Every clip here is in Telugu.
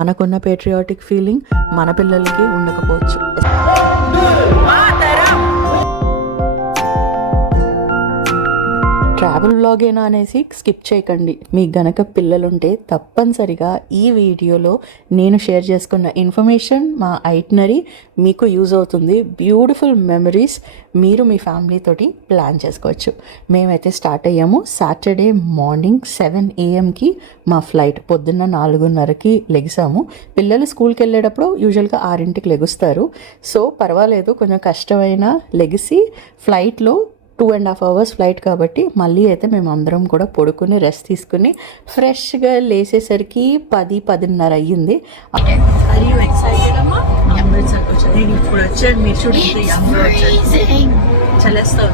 మనకున్న పేట్రియాటిక్ ఫీలింగ్ మన పిల్లలకి ఉండకపోవచ్చు. ట్రావెల్ వ్లాగేనా అనేసి స్కిప్ చేయకండి. మీకు గనక పిల్లలుంటే తప్పనిసరిగా ఈ వీడియోలో నేను షేర్ చేసుకున్న ఇన్ఫర్మేషన్, మా ఐటినరీ మీకు యూజ్ అవుతుంది. బ్యూటిఫుల్ మెమరీస్ మీరు మీ ఫ్యామిలీతోటి ప్లాన్ చేసుకోవచ్చు. మేమైతే స్టార్ట్ అయ్యాము సాటర్డే మార్నింగ్ 7 AM మా ఫ్లైట్. పొద్దున్న 4:30కి లెగిసాము. పిల్లలు స్కూల్కి వెళ్ళేటప్పుడు యూజువల్గా 6ంటికి లెగుస్తారు. సో పర్వాలేదు, కొంచెం కష్టమైన లెగిసి ఫ్లైట్లో 2.5 hours ఫ్లైట్ కాబట్టి మళ్ళీ అయితే మేము అందరం కూడా పడుకుని రెస్ట్ తీసుకుని ఫ్రెష్గా లేసేసరికి 10-10:30 అయ్యింది. నేను ఇప్పుడు వచ్చాను, మీరు చూడండి చలేస్తా.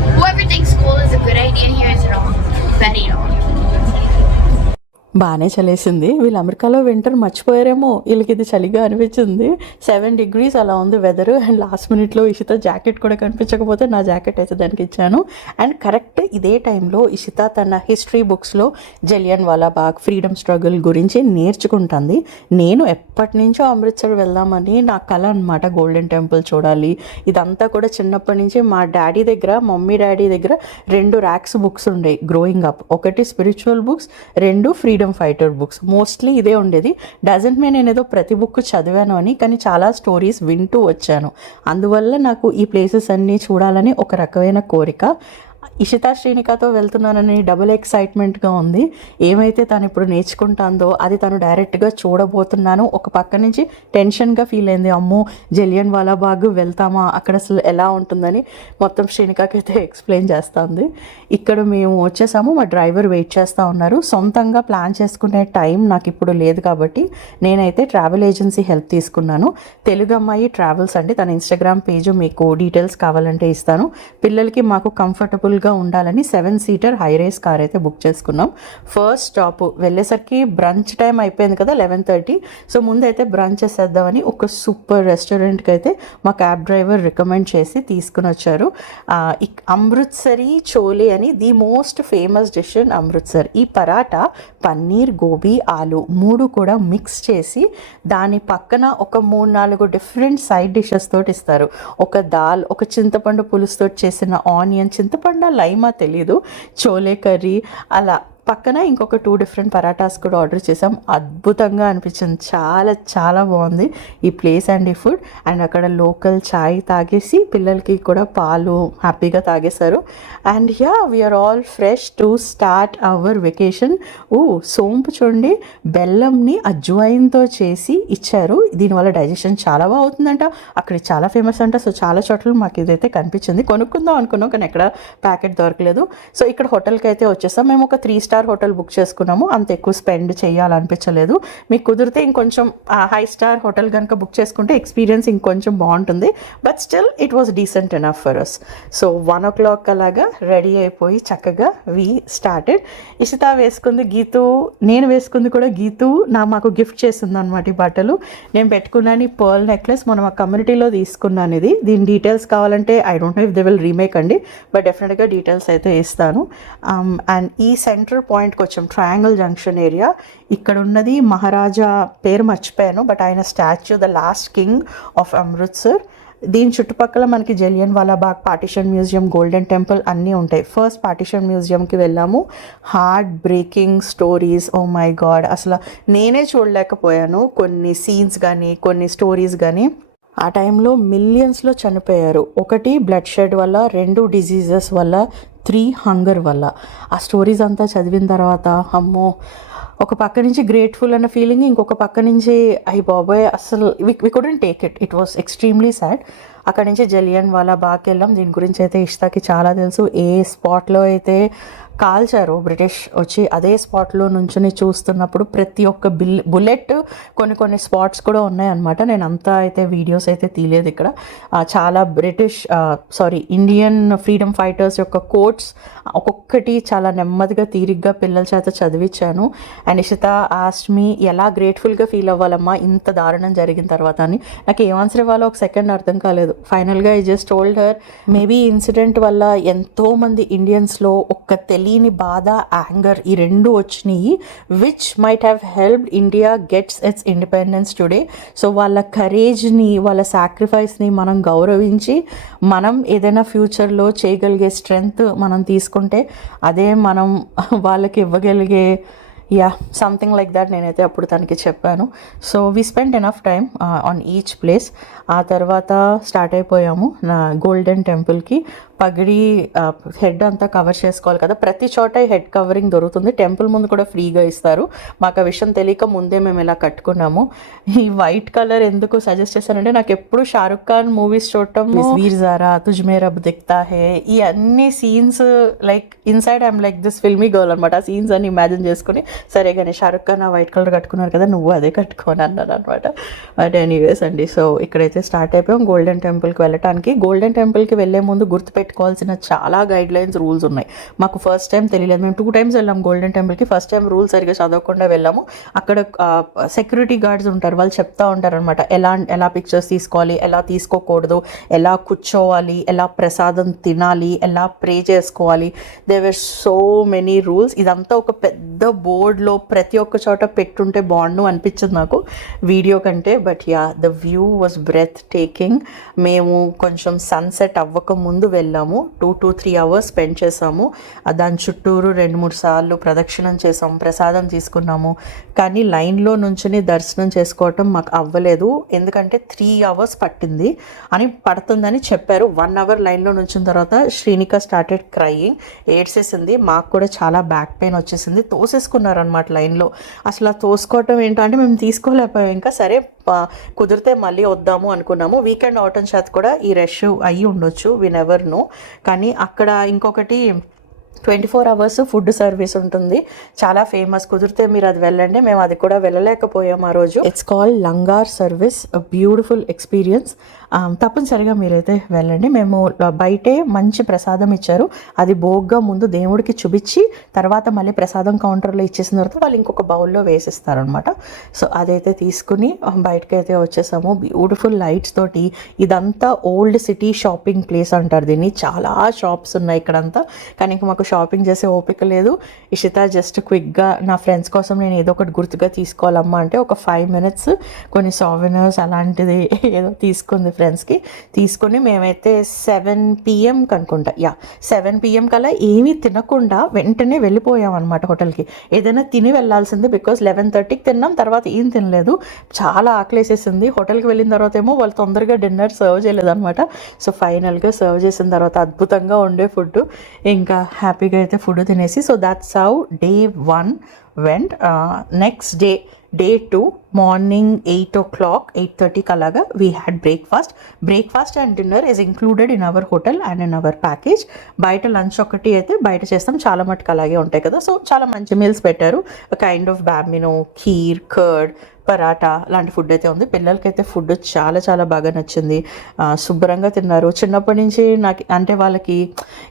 బాగానే చలేసింది. వీళ్ళు అమెరికాలో వింటర్ మర్చిపోయారేమో, వీళ్ళకి ఇది చలిగా అనిపించింది. 7 degrees అలా ఉంది వెదర్. అండ్ లాస్ట్ మినిట్లో ఇషిత జాకెట్ కూడా కనిపించకపోతే నా జాకెట్ అయితే దానికి ఇచ్చాను. అండ్ కరెక్ట్ ఇదే టైంలో ఇషిత తన హిస్టరీ బుక్స్లో జలియన్ వాలాబాగ్ ఫ్రీడమ్ స్ట్రగుల్ గురించి నేర్చుకుంటుంది. నేను ఎప్పటి నుంచో అమృత్సర్ వెళ్దామని నా కళ అనమాట, గోల్డెన్ టెంపుల్ చూడాలి. ఇదంతా కూడా చిన్నప్పటి నుంచి మా డాడీ దగ్గర, మమ్మీ డాడీ దగ్గర 2 racks బుక్స్ ఉండేవి గ్రోయింగ్ అప్. ఒకటి spiritual books, 2 freedom fighter books. Mostly ఇదే ఉండేది. డజంట్ మీన్ నేను ఏదో ప్రతి బుక్ చదివాను అని, కానీ చాలా స్టోరీస్ వింటూ వచ్చాను. అందువల్ల నాకు ఈ ప్లేసెస్ అన్నీ చూడాలని ఒక రకమైన కోరిక. ఇషితా శ్రీనికాతో వెళ్తున్నానని డబుల్ ఎక్సైట్మెంట్గా ఉంది. ఏమైతే తను ఇప్పుడు నేర్చుకుంటాందో అది తను డైరెక్ట్గా చూడబోతున్నాను. ఒక పక్క నుంచి టెన్షన్గా ఫీల్ అయింది. అమ్మో జలియన్ వాలాబాగ్ వెళ్తామా, అక్కడ అసలు ఎలా ఉంటుందని మొత్తం శ్రీనికాకైతే ఎక్స్ప్లెయిన్ చేస్తుంది. ఇక్కడ మేము వచ్చేసాము, మా డ్రైవర్ వెయిట్ చేస్తూ ఉన్నారు. సొంతంగా ప్లాన్ చేసుకునే టైం నాకు ఇప్పుడు లేదు కాబట్టి నేనైతే ట్రావెల్ ఏజెన్సీ హెల్ప్ తీసుకున్నాను. తెలుగు అమ్మాయి ట్రావెల్స్ అండి, తన ఇన్స్టాగ్రామ్ పేజ్ మీకు డీటెయిల్స్ కావాలంటే ఇస్తాను. పిల్లలకి మాకు కంఫర్టబుల్గా ఉండాలని 7-seater హై రేస్ కార్ అయితే బుక్ చేసుకున్నాం. ఫస్ట్ స్టాప్ వెళ్ళేసరికి బ్రంచ్ టైం అయిపోయింది కదా, 11:30. సో ముందైతే బ్రంచ్ చేసేద్దామని ఒక సూపర్ రెస్టారెంట్కి అయితే మా క్యాబ్ డ్రైవర్ రికమెండ్ చేసి తీసుకుని వచ్చారు. అమృత్సరీ చోలే అని the most famous dish in Amritsar. ఈ పరాటా పన్నీర్, గోబీ, ఆలు 3 కూడా మిక్స్ చేసి దాని పక్కన ఒక 3-4 డిఫరెంట్ సైడ్ డిషెస్ తోటి ఇస్తారు. ఒక దాల్, ఒక చింతపండు పులుసుతో చేసిన ఆనియన్, చింతపండు లైమా తెలీదు, చోలే కర్రీ, అలా పక్కన ఇంకొక 2 డిఫరెంట్ పరాటాస్ కూడా ఆర్డర్ చేసాం. అద్భుతంగా అనిపించింది, చాలా చాలా బాగుంది ఈ ప్లేస్ అండ్ ఈ ఫుడ్. అండ్ అక్కడ లోకల్ చాయ్ తాగేసి పిల్లలకి కూడా పాలు హ్యాపీగా తాగేశారు. And ya we're all fresh to start our vacation. సోంపు చూడండి, బెల్లంని అజ్వైన్తో చేసి ఇచ్చారు. దీనివల్ల డైజెషన్ చాలా బాగా అవుతుందంట, అక్కడ చాలా ఫేమస్ అంట. సో చాలా చోట్ల మాకు ఇదైతే కనిపించింది. కొనుక్కుందాం అనుకున్నాం కానీ ఎక్కడ ప్యాకెట్ దొరకలేదు. సో ఇక్కడ హోటల్కి అయితే వచ్చేసాం. మేము ఒక 3-star హోటల్ బుక్ చేసుకున్నాము. అంత ఎక్కువ స్పెండ్ చేయాలనిపించలేదు. మీకు కుదిరితే ఇంకొంచెం హై స్టార్ హోటల్ కనుక బుక్ చేసుకుంటే ఎక్స్పీరియన్స్ ఇంకొంచెం బాగుంటుంది. But still it was decent enough for us. So 1 o'clock అలాగా రెడీ అయిపోయి చక్కగా వీ స్టార్టెడ్. ఇషిత వేసుకుంది, గీతు, నేను వేసుకుంది కూడా గీతు మాకు గిఫ్ట్ చేసింది అనమాట ఈ బట్టలు. నేను పెట్టుకున్నాను ఈ పర్ల్ నెక్లెస్, మనం ఆ కమ్యూనిటీలో తీసుకున్నాను ఇది. దీని డీటెయిల్స్ కావాలంటే I don't know if they will remake అండి, బట్ డెఫినెట్గా డీటెయిల్స్ అయితే ఇస్తాను. అండ్ ఈ సెంటర్ పాయింట్కి వచ్చాం, ట్రయాంగిల్ జంక్షన్ ఏరియా. ఇక్కడ ఉన్నది మహారాజా పేరు మర్చిపోయాను, బట్ ఆయన statue the last king of Amritsar. దీని చుట్టుపక్కల మనకి Jallian Walabagh, partition museum, golden temple అన్నీ ఉంటాయి. ఫస్ట్ పార్టిషన్ మ్యూజియంకి వెళ్ళాము. Heart breaking stories, oh my god, అసలు నేనే చూడలేకపోయాను కొన్ని సీన్స్ కానీ కొన్ని స్టోరీస్ కానీ. ఆ టైంలో మిలియన్స్లో చనిపోయారు. 1 బ్లడ్ షెడ్ వల్ల, 2 డిజీజెస్ వల్ల, 3 హంగర్ వల్ల. ఆ స్టోరీస్ అంతా చదివిన తర్వాత అమ్మో, ఒక పక్క నుంచి గ్రేట్ఫుల్ అన్న ఫీలింగ్, ఇంకొక పక్క నుంచి అయ్యి బాబోయ్ అసలు we couldn't take it. It was extremely sad. అక్కడి నుంచి జలియన్ వాలాబాగ్కి వెళ్ళాం. దీని గురించి అయితే ఇష్తాకి చాలా తెలుసు. ఏ స్పాట్లో అయితే కాల్చారు బ్రిటిష్ వచ్చి, అదే స్పాట్లో నుంచుని చూస్తున్నప్పుడు ప్రతి ఒక్క బుల్లెట్ కొన్ని స్పాట్స్ కూడా ఉన్నాయన్నమాట. నేను అంతా అయితే వీడియోస్ అయితే తీయలేదు ఇక్కడ. చాలా ఇండియన్ ఫ్రీడమ్ ఫైటర్స్ యొక్క కోట్స్ ఒక్కొక్కటి చాలా నెమ్మదిగా తీరిగ్గా పిల్లల చేత చదివించాను. అండ్ ఇషిత ఆస్క్డ్ మీ ఎలా గ్రేట్ఫుల్గా ఫీల్ అవ్వాలమ్మా ఇంత దారుణం జరిగిన తర్వాత అని. నాకు ఏం ఆన్సర్ ఇవ్వాలో ఒక సెకండ్ అర్థం కాలేదు. ఫైనల్గా I just told her maybe incident వల్ల ఎంతోమంది ఇండియన్స్లో ఒక్క తెలియని బాధ, యాంగర్ ఈ రెండు వచ్చినాయి, which might have helped India gets it's independence today. So వాళ్ళ కరేజ్ని, వాళ్ళ సాక్రిఫైస్ని మనం గౌరవించి మనం ఏదైనా ఫ్యూచర్లో చేయగలిగే స్ట్రెంగ్త్ మనం తీసుకుంటే అదే మనం వాళ్ళకి ఇవ్వగలిగే సంథింగ్ లైక్ దాట్ నేనైతే అప్పుడు తనకి చెప్పాను. So we spend enough time on each place. ఆ తర్వాత స్టార్ట్ అయిపోయాము నా గోల్డెన్ టెంపుల్కి. పగిడి హెడ్ అంతా కవర్ చేసుకోవాలి కదా, ప్రతి చోట హెడ్ కవరింగ్ దొరుకుతుంది, టెంపుల్ ముందు కూడా ఫ్రీగా ఇస్తారు. మాకు ఆ విషయం తెలియక ముందే మేము ఇలా కట్టుకున్నాము. ఈ వైట్ కలర్ ఎందుకు సజెస్ట్ చేశానంటే నాకు ఎప్పుడు షారుఖ్ ఖాన్ మూవీస్ చూడటం, వీర్ జారా, తుజ్ మే రబ్ దిక్తా హే, ఈ అన్ని scenes like inside I'm like this filmy girl అనమాట. ఆ సీన్స్ అన్ని ఇమాజిన్ చేసుకుని సరే కానీ షారుఖ్ ఖాన్ ఆ వైట్ కలర్ కట్టుకున్నారు కదా, నువ్వు అదే కట్టుకోని అన్నాను అనమాట. బట్ ఎనీవేస్ అండి, సో ఇక్కడైతే స్టార్ట్ అయిపోయాం గోల్డెన్ టెంపుల్కి వెళ్ళటానికి. గోల్డెన్ టెంపుల్కి వెళ్ళే ముందు గుర్తుపెట్టుకోవాల్సిన చాలా గైడ్ లైన్స్, రూల్స్ ఉన్నాయి. మాకు ఫస్ట్ టైం తెలియలేదు, మేము 2 times వెళ్ళాము గోల్డెన్ టెంపుల్కి. ఫస్ట్ టైం రూల్స్ సరిగా చదవకుండా వెళ్ళాము. అక్కడ సెక్యూరిటీ గార్డ్స్ ఉంటారు, వాళ్ళు చెప్తా ఉంటారు అనమాట ఎలా పిక్చర్స్ తీసుకోవాలి, ఎలా తీసుకోకూడదు, ఎలా కూర్చోవాలి, ఎలా ప్రసాదం తినాలి, ఎలా ప్రే చేసుకోవాలి. They were so many rules. ఇదంతా ఒక పెద్ద బోర్డ్లో ప్రతి ఒక్క చోట పెట్టుంటే బాగుండు అనిపించింది నాకు వీడియో కంటే. But the view was breathtaking. మేము కొంచెం సన్సెట్ అవ్వక ముందు వెళ్ళాము, 2 to 3 hours స్పెండ్ చేసాము. దాని చుట్టూరు 2-3 సార్లు ప్రదక్షిణం చేసాము, ప్రసాదం తీసుకున్నాము. కానీ లైన్లో నుంచుని దర్శనం చేసుకోవటం మాకు అవ్వలేదు, ఎందుకంటే 3 hours పడుతుందని చెప్పారు. 1 hour లైన్లో నుంచిన తర్వాత శ్రీనిక స్టార్టెడ్ క్రయింగ్, ఏడ్చేసింది. మాకు కూడా చాలా బ్యాక్ పెయిన్ వచ్చేసింది. తోసేసుకున్నారనమాట లైన్లో. అసలు ఆ తోసుకోవటం ఏంటంటే మేము తీసుకోలేకపోయాం. ఇంకా సరే కుదిరితే మళ్ళీ వద్దాము అనుకున్నాము. వీకెండ్ అవటం చేత కూడా ఈ రష్ అయ్యి ఉండొచ్చు, వి నెవర్ నో. కానీ అక్కడ ఇంకొకటి 24 hours ఫుడ్ సర్వీస్ ఉంటుంది, చాలా ఫేమస్. కుదిరితే మీరు అది వెళ్ళండి, మేము అది కూడా వెళ్ళలేకపోయాం ఆ రోజు. It's called langar service, beautiful experience. తప్పనిసరిగా మీరైతే వెళ్ళండి. మేము బయటే మంచి ప్రసాదం ఇచ్చారు, అది భోగ్గా ముందు దేవుడికి చూపించి తర్వాత మళ్ళీ ప్రసాదం కౌంటర్లో ఇచ్చేసిన తర్వాత వాళ్ళు ఇంకొక బౌల్లో వేసిస్తారనమాట. సో అదైతే తీసుకుని బయటకైతే వచ్చేసాము. బ్యూటిఫుల్ లైట్స్ తోటి. ఇదంతా ఓల్డ్ సిటీ షాపింగ్ ప్లేస్ అంటారు దీన్ని, చాలా షాప్స్ ఉన్నాయి ఇక్కడంతా. కానీ ఇంక మాకు షాపింగ్ చేసే ఓపిక లేదు. ఇషిత జస్ట్ క్విక్గా నా ఫ్రెండ్స్ కోసం నేను ఏదో ఒకటి గుర్తుగా తీసుకోవాలమ్మా అంటే ఒక 5 minutes కొన్ని సావెనర్స్ అలాంటిది ఏదో తీసుకుంది ఫ్రెండ్స్కి. తీసుకుని మేమైతే 7 PM అనుకుంటా 7 PM కల్లా ఏమీ తినకుండా వెంటనే వెళ్ళిపోయాం అనమాట హోటల్కి. ఏదైనా తిని వెళ్ళాల్సింది, బికాజ్ 11:30కి తిన్నాం, తర్వాత ఏం తినలేదు, చాలా ఆకలేసేసింది. హోటల్కి వెళ్ళిన తర్వాత ఏమో వాళ్ళు తొందరగా డిన్నర్ సర్వ్ చేయలేదన్నమాట. సో ఫైనల్గా సర్వ్ చేసిన తర్వాత అద్భుతంగా ఉండే ఫుడ్, ఇంకా హ్యాపీగా అయితే ఫుడ్ తినేసి, so that's how day 1 went. Next day 2 morning 8 o'clock 8:30 అలాగా we had breakfast and dinner is included in our hotel and in our package. బయట లంచ్ ఒకటి అయితే బయట చేస్తాం, చాలా మటుకు అలాగే ఉంటాయి కదా. సో చాలా మంచి మీల్స్ పెట్టారు, కైండ్ ఆఫ్ బ్యామినో, ఖీర్, కర్డ్, పరాటా లాంటి ఫుడ్ అయితే ఉంది. పిల్లలకైతే ఫుడ్ చాలా చాలా బాగా నచ్చింది, శుభ్రంగా తిన్నారు. చిన్నప్పటి నుంచి నాకు అంటే వాళ్ళకి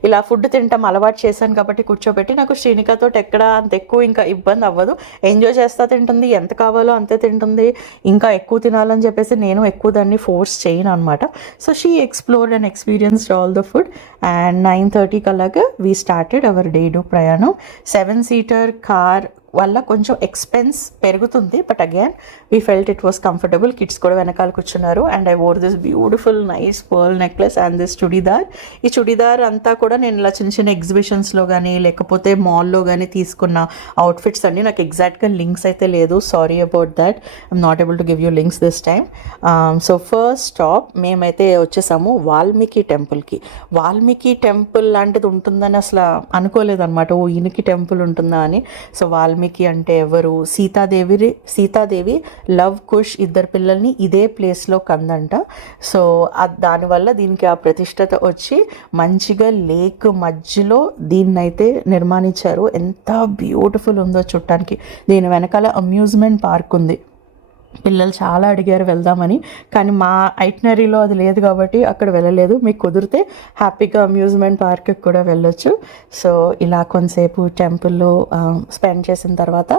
ఇలా ఫుడ్ తింటాం అలవాటు చేశాను కాబట్టి కూర్చోబెట్టి, నాకు శ్రీనికతో ఎక్కడ అంత ఎక్కువ ఇంకా ఇబ్బంది అవ్వదు, ఎంజాయ్ చేస్తూ తింటుంది, ఎంత కావాలో అంతే తింటుంది. ఇంకా ఎక్కువ తినాలని చెప్పేసి నేను ఎక్కువ దాన్ని ఫోర్స్ చేయను అనమాట. So she explored and experienced all the food. And 9:30 అలాగా వీ స్టార్టెడ్ అవర్ డే 2 ప్రయాణం. 7-seater కార్ వల్ల కొంచెం ఎక్స్పెన్స్ పెరుగుతుంది, but again we felt it was comfortable. Kids కూడా వెనకాల కూర్చున్నారు. And I wore this beautiful nice pearl necklace and this churidar. ఈ చుడిదార్ అంతా కూడా నేను ఇలా చిన్న చిన్న ఎగ్జిబిషన్స్లో కానీ లేకపోతే మాల్లో కానీ తీసుకున్న అవుట్ఫిట్స్ అండి. నాకు ఎగ్జాక్ట్గా లింక్స్ అయితే లేదు, sorry about that, I'm not able to give you links this time. So first stop మేమైతే వచ్చేసాము వాల్మీకి టెంపుల్కి. వాల్మీకి టెంపుల్ లాంటిది ఉంటుందని అసలు అనుకోలేదన్నమాట, ఓ ఈయనకి టెంపుల్ ఉంటుందా అని. సో వాల్మీకి అంటే ఎవరు, సీతాదేవి లవ్ కుష్ ఇద్దరు పిల్లల్ని ఇదే ప్లేస్లో కందంట. సో దానివల్ల దీనికి ఆ ప్రతిష్టత వచ్చి మంచిగా లేక్ మధ్యలో దీన్నైతే నిర్మాణించారు. ఎంత బ్యూటిఫుల్ ఉందో చూడటానికి. దీని వెనకాల అమ్యూజ్మెంట్ పార్క్ ఉంది. పిల్లలు చాలా అడిగారు వెళ్దామని, కానీ మా ఐటినరీలో అది లేదు కాబట్టి అక్కడ వెళ్ళలేదు. మీకు కుదిరితే హ్యాపీగా అమ్యూజ్మెంట్ పార్క్కి కూడా వెళ్ళొచ్చు. సో ఇలా కొంతసేపు టెంపుల్లో స్పెండ్ చేసిన తర్వాత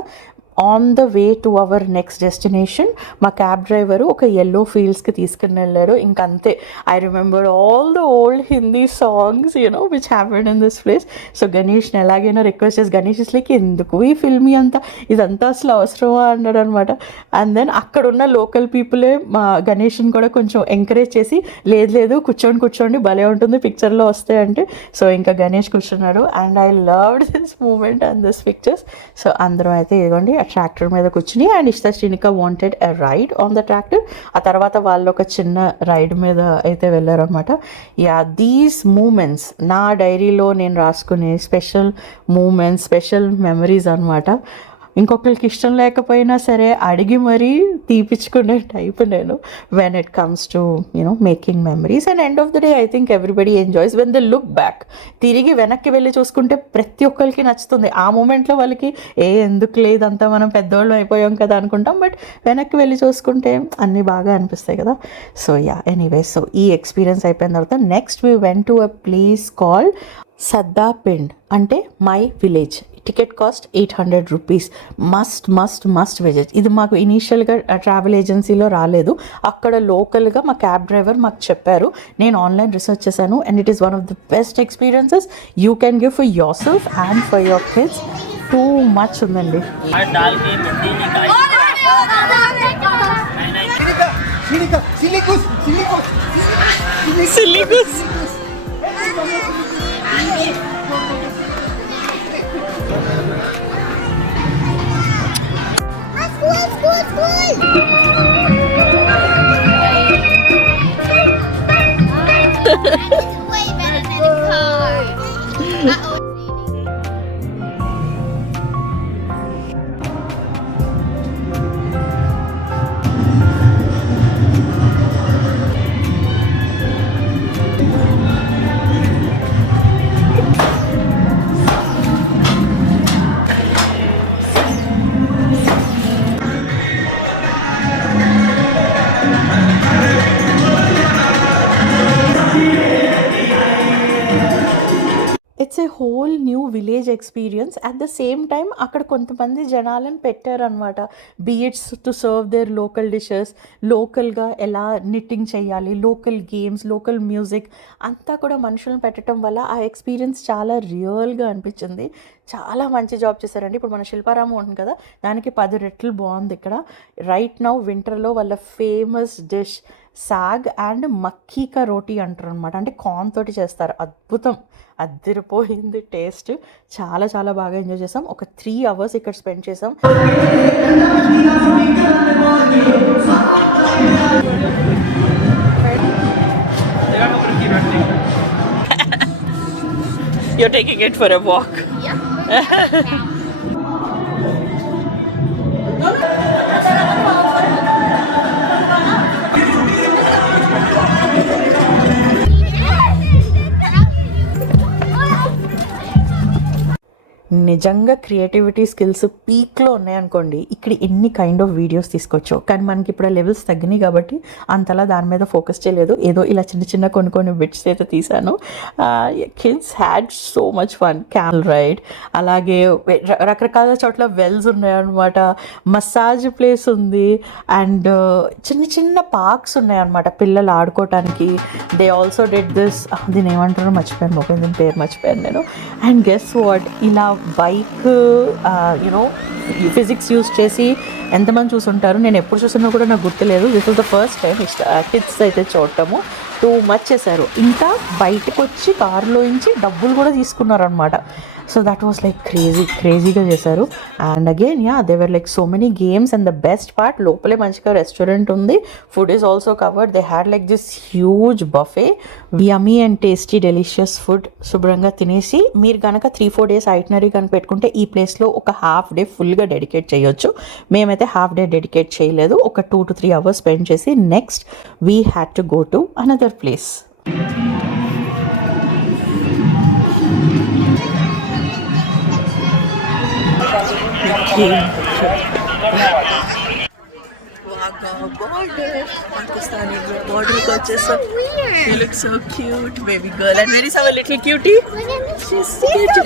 on the way to our next destination మా క్యాబ్ డ్రైవరు ఒక ఎల్లో ఫీల్డ్స్కి తీసుకుని వెళ్ళారు. ఇంకంతే, I remembered all the old Hindi songs which happened in this place. So గణేష్ని ఎలాగైనా రిక్వెస్ట్ చేసి, గణేష్ ఇస్లకి ఎందుకు ఈ ఫిల్మీ అంతా, ఇదంతా అసలు అవసరమా అన్నాడు అనమాట. అండ్ దెన్ అక్కడున్న లోకల్ పీపులే మా గణేష్ని కూడా కొంచెం ఎంకరేజ్ చేసి, లేదు కూర్చోండి భలే ఉంటుంది పిక్చర్లో వస్తాయి అంటే. సో ఇంకా గణేష్ కూర్చున్నాడు. And I loved this moment and this pictures. So అందరం అయితే ఇదిగోండి ఆ ట్రాక్టర్ మీద కూర్చుని, and Ishta Srinika wanted a ride on the tractor. ఆ తర్వాత వాళ్ళు ఒక చిన్న రైడ్ మీద అయితే వెళ్ళారనమాట. యా, దీస్ మూమెంట్స్ నా డైరీలో నేను రాసుకునే స్పెషల్ మూమెంట్స్, స్పెషల్ మెమరీస్ అనమాట. ఇంకొకరికి ఇష్టం లేకపోయినా సరే అడిగి మరీ తీపిచ్చుకునే టైప్ నేను when it comes to making memories. And end of the day I think everybody enjoys when they look back. తిరిగి వెనక్కి వెళ్ళి చూసుకుంటే ప్రతి ఒక్కరికి నచ్చుతుంది. ఆ మూమెంట్లో వాళ్ళకి ఎందుకు లేదంతా మనం పెద్దవాళ్ళు అయిపోయాం కదా అనుకుంటాం, బట్ వెనక్కి వెళ్ళి చూసుకుంటే అన్నీ బాగా అనిపిస్తాయి కదా. సో యా, ఎనీవే, సో ఈ ఎక్స్పీరియన్స్ అయిపోయిన తర్వాత next we went to a place called Sadda Pind, అంటే my village. Ticket cost 800 rupees. Must visit. ఇది మాకు ఇనీషియల్గా ట్రావెల్ ఏజెన్సీలో రాలేదు, అక్కడ లోకల్గా మా క్యాబ్ డ్రైవర్ మాకు చెప్పారు. నేను ఆన్లైన్ రీసెర్చ్ చేశాను and it is one of the best experiences you can give for yourself and for your kids. Too much ఉందండి. Way better than a car. It's a whole new village experience. At the same time అక్కడ కొంతమంది జనాలను పెట్టారనమాట, బీయిట్స్ to serve their local dishes, లోకల్గా ఎలా నిట్టింగ్ చేయాలి, లోకల్ గేమ్స్, లోకల్ మ్యూజిక్ అంతా కూడా మనుషులను పెట్టడం వల్ల ఆ ఎక్స్పీరియన్స్ చాలా రియల్గా అనిపించింది. చాలా మంచి జాబ్ చేశారండి. ఇప్పుడు మన శిల్పారామం ఉంటుంది కదా, దానికి 10 రెట్లు బాగుంది ఇక్కడ. రైట్ నౌ వింటర్లో వాళ్ళ ఫేమస్ డిష్ సాగ్ అండ్ మక్కీకా రోటీ అంటారు అనమాట, అంటే కార్న్ తోటి చేస్తారు. అద్భుతం, అదిరిపోయింది టేస్ట్. చాలా చాలా బాగా ఎంజాయ్ చేసాం. ఒక 3 hours ఇక్కడ స్పెండ్ చేసాం. You're taking it for a walk. Yeah. నిజంగా క్రియేటివిటీ స్కిల్స్ పీక్లో ఉన్నాయనుకోండి, ఇక్కడ ఎన్ని కైండ్ ఆఫ్ వీడియోస్ తీసుకోవచ్చు. కానీ మనకి ఇప్పుడు లెవెల్స్ తగ్గినాయి కాబట్టి అంతలా దాని మీద ఫోకస్ చేయలేదు. ఏదో ఇలా చిన్న కొన్ని బిట్స్ అయితే తీసాను. Kids had so much fun. Camel ride, అలాగే రకరకాల చోట్ల వెల్స్ ఉన్నాయన్నమాట, మసాజ్ ప్లేస్ ఉంది, అండ్ చిన్న పార్క్స్ ఉన్నాయన్నమాట పిల్లలు ఆడుకోవటానికి. దే ఆల్సో డెడ్ దిస్, దీని ఏమంటారో మర్చిపోయాను, దీని పేరు మర్చిపోయాను నేను. అండ్ గెస్ వాట్, ఇలా బైక్ ఫిజిక్స్ యూజ్ చేసి ఎంతమంది చూసుంటారు, నేను ఎప్పుడు చూసినా కూడా నాకు గుర్తులేదు. This was the first time kids అయితే చూడటము. టూ మచ్ చేశారు. ఇంకా బయటకు వచ్చి కారులోంచి డబ్బులు కూడా తీసుకున్నారు అనమాట. సో దట్ వాస్ లైక్ క్రేజీగా చేశారు. And again there were like so many games. And the best part, లోపలే మంచిగా రెస్టారెంట్ ఉంది, food is also covered. They had like this huge buffet, yummy and tasty delicious food. శుభ్రంగా తినేసి మీరు కనుక 3-4 days ఐటనరీ కనుక పెట్టుకుంటే ఈ ప్లేస్లో ఒక హాఫ్ డే ఫుల్గా డెడికేట్ చేయొచ్చు. మేమైతే హాఫ్ డే డెడికేట్ చేయలేదు, ఒక 2 to 3 hours స్పెండ్ చేసి next we had to go to another place. Pakistani border ko just you look so cute, baby girl. And where is our little cutie? She's cute.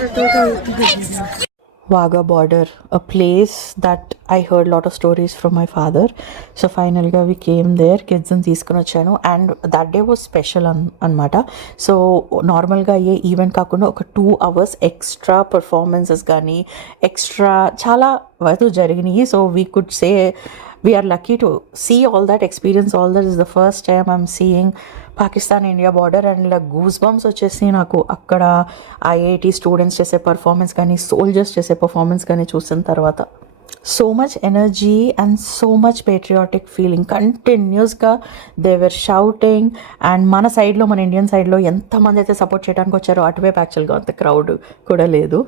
Wagah border, a place that I heard lot of stories from my father. So finally we came there, kids and తీసుకొని వచ్చాను. And that day was special అనమాట. సో నార్మల్గా అయ్యే ఈవెంట్ కాకుండా ఒక 2 hours ఎక్స్ట్రా పర్ఫార్మెన్సెస్ కానీ ఎక్స్ట్రా చాలా వరకు జరిగినాయి. So we could say we are lucky to see all that, experience all that. Is the first time I'm seeing Pakistan India border and ఇలా గూస్ బంప్స్ వచ్చేసి నాకు అక్కడ ఐఐటి స్టూడెంట్స్ చేసే పర్ఫార్మెన్స్ కానీ సోల్జర్స్ చేసే పర్ఫార్మెన్స్ కానీ చూసిన తర్వాత so much energy and so much patriotic feeling కంటిన్యూస్గా దే వర్ షౌటింగ్. అండ్ మన సైడ్లో, మన ఇండియన్ సైడ్లో ఎంతమంది అయితే సపోర్ట్ చేయడానికి వచ్చారో అటువైపు యాక్చువల్గా అంత క్రౌడ్ కూడా లేదు.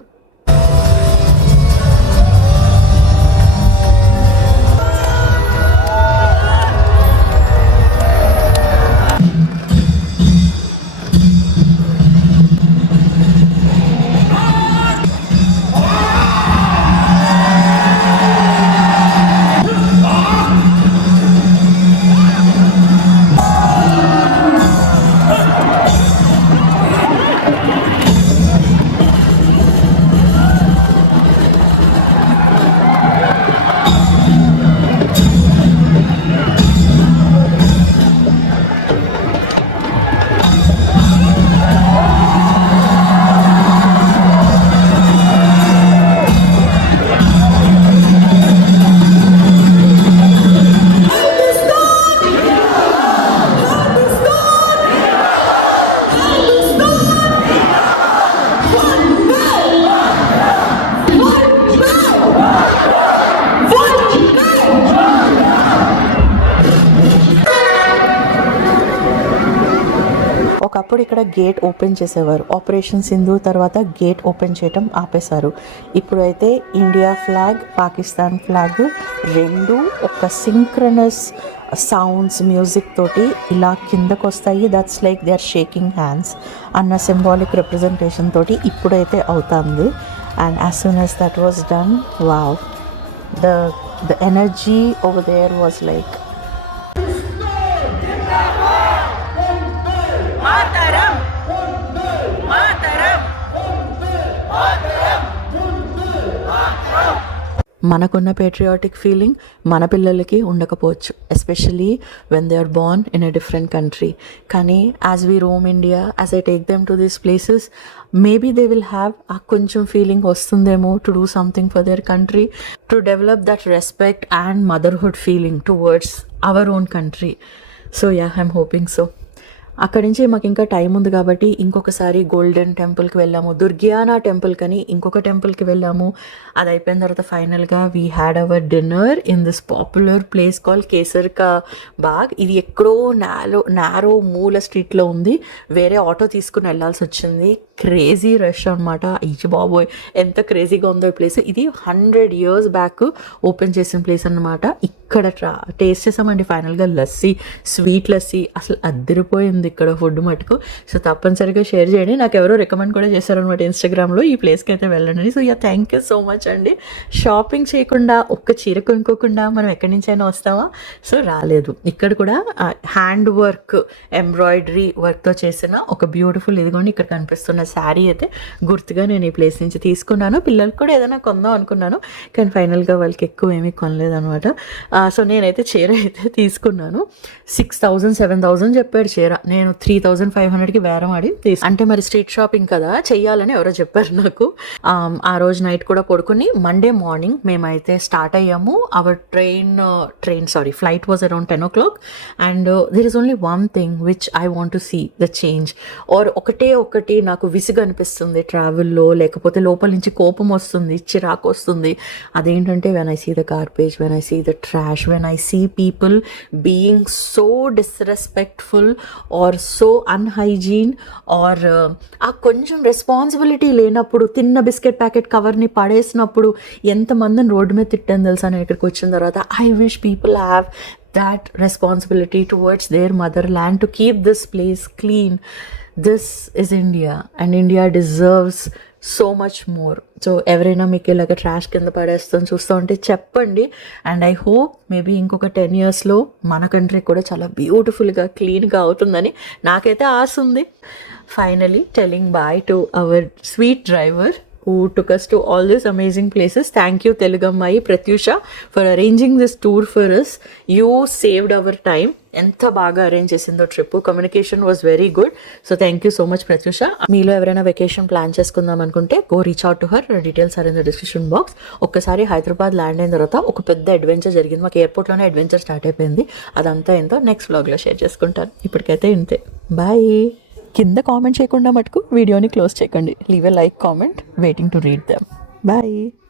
ఒకప్పుడు ఇక్కడ గేట్ ఓపెన్ చేసేవారు. ఆపరేషన్ సింధు తర్వాత గేట్ ఓపెన్ చేయటం ఆపేశారు. ఇప్పుడైతే ఇండియా ఫ్లాగ్, పాకిస్తాన్ ఫ్లాగ్ రెండు ఒక సింక్రనస్ సౌండ్స్, మ్యూజిక్ తోటి ఇలా కిందకు వస్తాయి. That's like they are shaking hands అన్న సింబాలిక్ రిప్రజెంటేషన్ తోటి ఇప్పుడైతే అవుతుంది. And as soon as that was done, wow, the energy over there was like మనకున్న పేట్రియాటిక్ ఫీలింగ్ మన పిల్లలకి ఉండకపోవచ్చు, especially when they are born in a different country. కానీ as we roam India, as I take them to these places, maybe they will have ఆ కొంచెం ఫీలింగ్ వస్తుందేమో to do something for there country, to develop that respect and motherhood feeling towards our own country. So yeah, I'm hoping so. అక్కడి నుంచి మాకు ఇంకా టైం ఉంది కాబట్టి ఇంకొకసారి గోల్డెన్ టెంపుల్కి వెళ్ళాము, దుర్గియానా టెంపుల్ కని ఇంకొక టెంపుల్కి వెళ్ళాము. అది అయిపోయిన తర్వాత ఫైనల్గా we had our dinner in this popular place call kesar కా బాగ్. ఇది ఎక్కడో నారో మూల స్ట్రీట్లో ఉంది. వేరే ఆటో తీసుకుని వెళ్ళాల్సి వచ్చింది. క్రేజీ రష్ అనమాట. ఇచ్చి బాబోయ్ ఎంత క్రేజీగా ఉందో ఈ ప్లేస్. ఇది 100 years బ్యాక్ ఓపెన్ చేసిన ప్లేస్ అనమాట. ఇక్కడ టేస్ట్ చేసామండి ఫైనల్గా లస్సీ, స్వీట్ లస్సీ. అసలు అద్దరిపోయింది ఇక్కడ ఫుడ్ మటుకు. సో తప్పనిసరిగా షేర్ చేయండి. నాకు ఎవరో రికమెండ్ కూడా చేశారనమాట ఇన్స్టాగ్రామ్లో, ఈ ప్లేస్కి అయితే వెళ్ళండి. So yeah, thank you so much అండి. షాపింగ్ చేయకుండా, ఒక్క చీర కొనుక్కోకుండా మనం ఎక్కడి నుంచైనా వస్తామా? సో రాలేదు. ఇక్కడ కూడా హ్యాండ్ వర్క్, ఎంబ్రాయిడరీ వర్క్తో చేసిన ఒక బ్యూటిఫుల్, ఇదిగోండి ఇక్కడ కనిపిస్తున్న శారీ అయితే గుర్తుగా నేను ఈ ప్లేస్ నుంచి తీసుకున్నాను. పిల్లలకు కూడా ఏదైనా కొందాం అనుకున్నాను, కానీ ఫైనల్గా వాళ్ళకి ఎక్కువ ఏమీ కొనలేదనమాట. సో నేనైతే చీర అయితే తీసుకున్నాను. 6,000 7,000 చెప్పాడు చీర. నేను 3,500కి బేరం ఆడి అంటే మరి స్ట్రీట్ షాపింగ్ కదా చెయ్యాలని ఎవరో చెప్పారు నాకు. ఆ రోజు నైట్ కూడా పడుకుని మండే మార్నింగ్ మేమైతే స్టార్ట్ అయ్యాము. Our flight was around 10 o'clock and there is only one thing which I want to see the change. Or ఒకటి నాకు విసుగు అనిపిస్తుంది ట్రావెల్లో, లేకపోతే లోపల నుంచి కోపం వస్తుంది, చిరాకు వస్తుంది. అదేంటంటే when I see the garbage, when I see the trash, when I see people being so disrespectful or so unhygienic, or ఆ కొంచెం రెస్పాన్సిబిలిటీ లేనప్పుడు, తిన్న బిస్కెట్ ప్యాకెట్ కవర్ని పడేసినప్పుడు ఎంతమందిని రోడ్డు మీద తిట్టాను తెలుసా నేను ఇక్కడికి వచ్చిన తర్వాత. I wish people have that responsibility towards their motherland to keep this place clean. This is India and India deserves so much more. So ఎవరైనా మీకు ఇలాగ ట్రాష్ కింద పడేస్తాను చూస్తూ ఉంటే చెప్పండి. అండ్ ఐ హోప్ మేబీ ఇంకొక 10 yearsలో మన కంట్రీ కూడా చాలా బ్యూటిఫుల్గా క్లీన్గా అవుతుందని నాకైతే ఆశ ఉంది. Finally telling bye to our sweet driver. who took us to all these amazing places. Thank you Telugamai Pratyusha for arranging this tour for us. You saved our time. ఎంత బాగా అరేంజ్ చేసిందో trip, communication was very good. So thank you so much Pratyusha. మీలో ఎవరైనా వెకేషన్ ప్లాన్ చేసుకుందాం అనుకుంటే go reach out to her. Details are in the description box. ఒక్కసారి హైదరాబాద్ ల్యాండ్ అయిన తర్వాత ఒక పెద్ద అడ్వెంచర్ జరిగింది. మాకు ఎయిర్పోర్ట్లోనే అడ్వెంచర్ స్టార్ట్ అయిపోయింది. అదంతా ఎంతో నెక్స్ట్ వ్లాగ్లో షేర్ చేసుకుంటాను. ఇప్పటికైతే ఇంతే, బాయ్. కింద కామెంట్ చేయకుండా మటుకు వీడియోని క్లోజ్ చేయకండి. Leave a like, comment, waiting to read them. Bye.